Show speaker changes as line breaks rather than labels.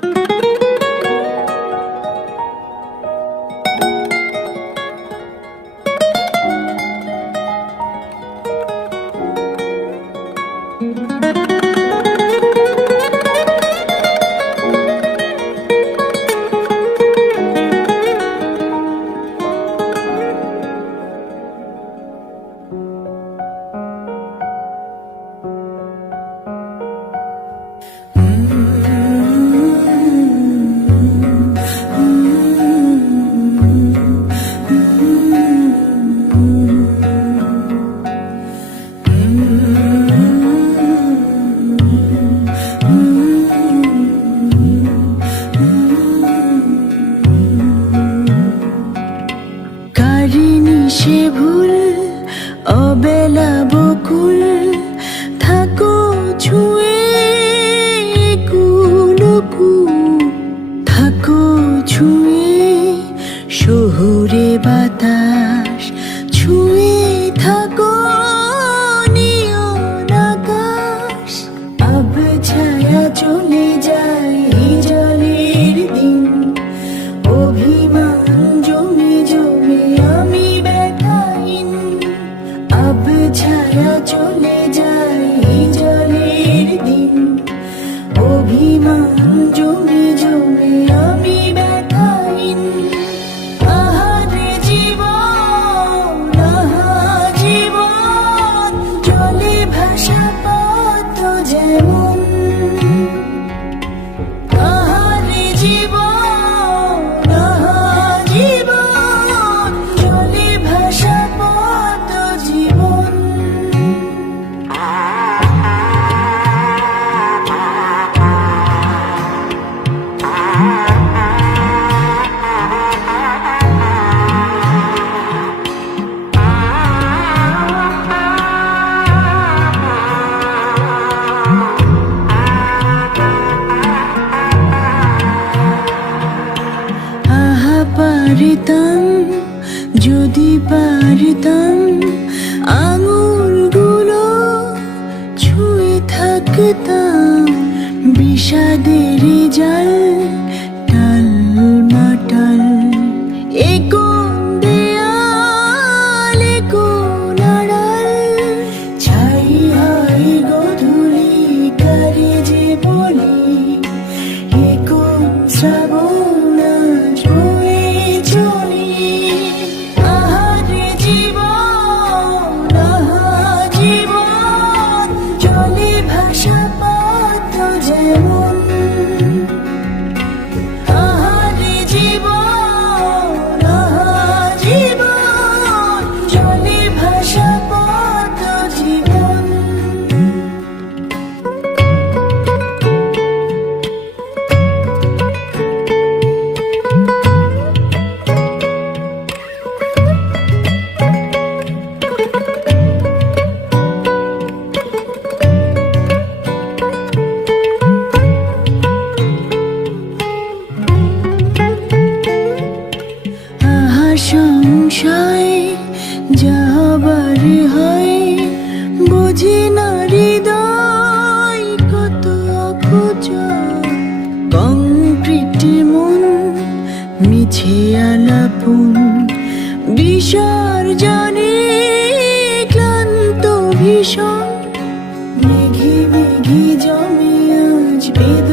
Thank you. you পারতাম যদি পারতাম আঙুলগুলো ছুঁয়ে থাকতাম বিষাদের জাল মিছিয়া লাপুন বিসর্জনে ক্লান্ত ভীষণ। মেঘে মেঘে জমে আজ বেদ